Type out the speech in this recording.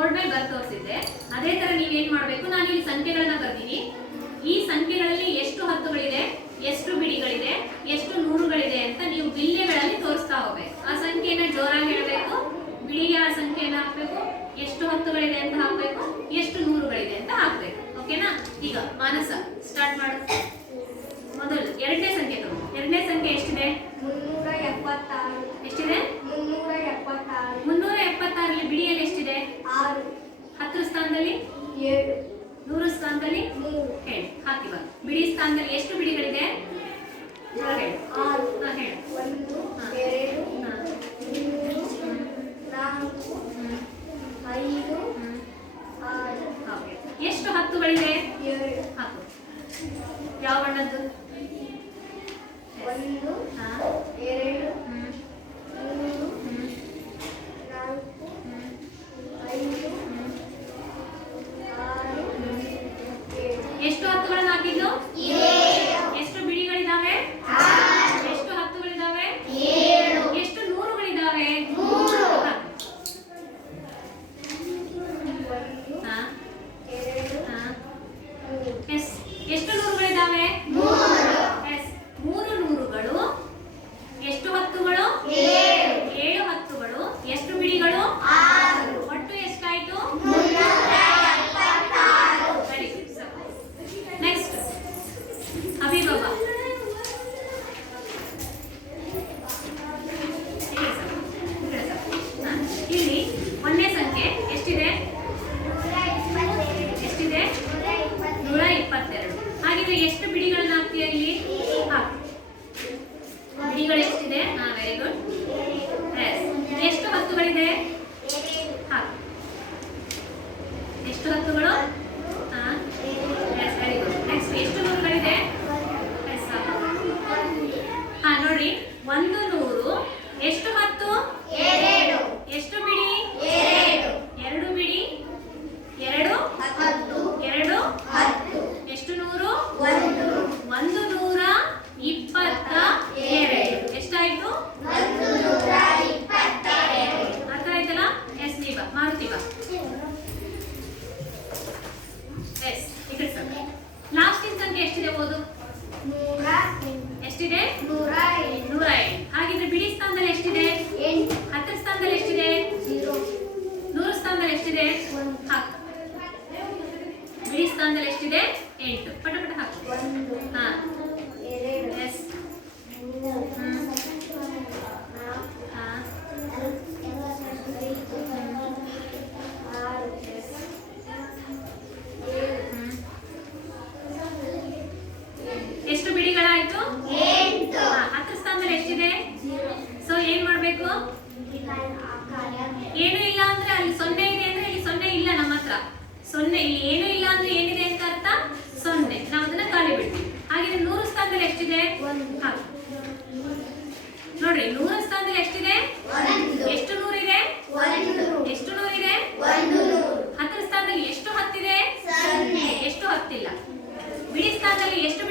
Board ಮೇಲೆ ಬರೆದು ತೋರಿಸಿದ್ದೆ. ಅದೇ ತರ ನೀವೇನ್ ಮಾಡಬೇಕು, ನಾನು ಇಲ್ಲಿ ಸಂಖ್ಯೆಗಳನ್ನ ಬರ್ತೀನಿ. ಈ ಸಂಖ್ಯೆಗಳಲ್ಲಿ ಎಷ್ಟು ಹತ್ತುಗಳಿದೆ, ಎಷ್ಟು ಬಿಡಿಗಳಿದೆ, ಎಷ್ಟು ನೂರುಗಳಿದೆ ಅಂತ ನೀವು ಬಿಲ್ಲೆಗಳಲ್ಲಿ ತೋರಿಸ್ತಾ ಹೋಗ್ಬೇಕು. ಆ ಸಂಖ್ಯೆನ ಜೋರಾಗಿ ಹೇಳಬೇಕು, ಬಿಳಿಯ ಆ ಸಂಖ್ಯೆಯನ್ನು ಹಾಕ್ಬೇಕು, ಎಷ್ಟು ಹತ್ತುಗಳಿದೆ ಅಂತ ಹಾಕ್ಬೇಕು, ಎಷ್ಟು ನೂರುಗಳಿದೆ ಅಂತ ಹಾಕ್ಬೇಕು. ಓಕೆನಾ? ಈಗ ಮಾನಸ ಸ್ಟಾರ್ಟ್ ಮಾಡು. ಮೊದಲು ಎರಡನೇ ಸಂಖ್ಯೆ ತಗೋ. ಎರಡನೇ ಸಂಖ್ಯೆ ಎಷ್ಟಿದೆ? 376. ಎಷ್ಟಿದೆ? 376. 376 ಬಿಡಿಯಲ್ಲಿ ಎಷ್ಟಿದೆ? 6. ಹತ್ತರ ಸ್ಥಾನದಲ್ಲಿ 7. ನೂರು ಸ್ಥಾನದಲ್ಲಿ 3. ಹೇಳಿ. ಹಾಕಿ ಬಾ. ಬಿಡಿ ಸ್ಥಾನದಲ್ಲಿ ಎಷ್ಟು ಬಿಡಿಗಳಿದೆ? ಹೇಳಿ. 6. ಹೇಳಿ. 1 2 3 4 5 6. ಓಕೆ. ಎಷ್ಟು ಹತ್ತುಗಳಿದೆ? 7. ಹಾಕು. ಯಾವ ಬಣ್ಣದ್ದು? 1 2 3 4 5 6 7. ಎಷ್ಟು ಹತ್ತುಗಳನ್ನು ಹಾಕಿದ್ದು? ಎಷ್ಟು ಬಿಡಿಗಳಿದಾವೆ? ಎಷ್ಟು ಹತ್ತುಗಳಿದಾವೆ? ಎಷ್ಟು ನೂರುಗಳಿದಾವೆ? ಎಷ್ಟು ನೂರುಗಳಿದಾವೆ? ಮೂರು ನೂರುಗಳು. ಎಷ್ಟು ಹತ್ತುಗಳು? 7 ಹತ್ತುಗಳು. ಎಷ್ಟು ಬಿಡಿಗಳು? ಒಟ್ಟು ಎಷ್ಟಾಯ್ತು? ನೆಕ್ಸ್ಟ್ ಅಭಿಬಾಬ. ಇಲ್ಲಿ ಒಂದನೇ ಸಂಖ್ಯೆ ಎಷ್ಟಿದೆ? ಎಷ್ಟಿದೆ? 122. ಹಾಗಿದ್ರೆ ಎಷ್ಟು ಬಿಡಿಗಳನ್ನ ಹಾಕ್ತೀಯ ಇಲ್ಲಿ? ಹಾಕು. ಬಿಡಿಗಳು ಎಷ್ಟಿದೆ? Very good. ಎಷ್ಟು ಹತ್ತುಗಳಿದೆ? ಹಾಕು. ಎಷ್ಟು ಹತ್ತುಗಳು? Very good. ನೆಕ್ಸ್ಟ್ ಎಷ್ಟು ನೂರುಗಳಿದೆ? ನೋಡಿ, 1 ನೂರು. ಎಷ್ಟು ಹತ್ತು? ಎಷ್ಟು ಬಿಡಿ? 2 ಬಿಡಿ. 2 ಎಷ್ಟು ನೂರು? 122. ಎಷ್ಟಾಯ್ತು? 122. ಅರ್ಥ ಆಯ್ತಲ್ಲ? ಎಸ್ ನೀವ ಮಾಡ್ತೀವ. ಎಸ್ ಈ ಕಡೆ ಸರ್. ಲಾಸ್ಟಿನ ಸಂಖ್ಯೆ ಎಷ್ಟಿದೆ ಓದು? ಎಷ್ಟಿದೆ? 108. ಹಾಗಿದ್ರೆ ಬಿಡಿ ಸ್ಥಾನದಲ್ಲಿ ಎಷ್ಟಿದೆ? 10 ಸ್ಥಾನದಲ್ಲಿ ಎಷ್ಟಿದೆ? 100 ಸ್ಥಾನದಲ್ಲಿ ಎಷ್ಟಿದೆ? ಹಾಕು. ಬಿಡಿ ಸ್ಥಾನದಲ್ಲಿ ಎಷ್ಟಿದೆ? 8. ಪಟ ಪಟ ಹಾಕು. ಹಾ ಎಸ್. ಎಷ್ಟು ಬಿಡಿಗಳಾಯ್ತು? 10 ಸ್ಥಾನದಲ್ಲಿ ಎಷ್ಟಿದೆ? ಸೊ ಏನ್ ಮಾಡ್ಬೇಕು? ಏನು ಇಲ್ಲ ಅಂದ್ರೆ ಅಲ್ಲಿ 0 ಇದೆ ಅಂದ್ರೆ ಇಲ್ಲಿ 0 ಇಲ್ಲ ನಮ್ಮ ಹತ್ರ. 0 ಇಲ್ಲಿ ಏನು ಇಲ್ಲ ಅಂದ್ರೆ ಏನಿದೆ ಅಂತ ಅರ್ಥ? 0. ನಾವು ಅದನ್ನ ಖಾಲಿ ಬಿಡ್ತೀವಿ. ಹಾಗಿದ್ರೆ 100 ಸ್ಥಾನದಲ್ಲಿ ಎಷ್ಟಿದೆ? ಹಾಕು. ನೋಡ್ರಿ, 100 ಸ್ಥಾನದಲ್ಲಿ ಎಷ್ಟಿದೆ? ಎಷ್ಟು ನೂರಿದೆ? ಎಷ್ಟು ನೂರಿದೆ? 10 ಸ್ಥಾನದಲ್ಲಿ ಎಷ್ಟು ಹತ್ತಿದೆ? ಎಷ್ಟು ಹತ್ತಿಲ್ಲ. ಬಿಡಿ ಸ್ಥಾನದಲ್ಲಿ ಎಷ್ಟು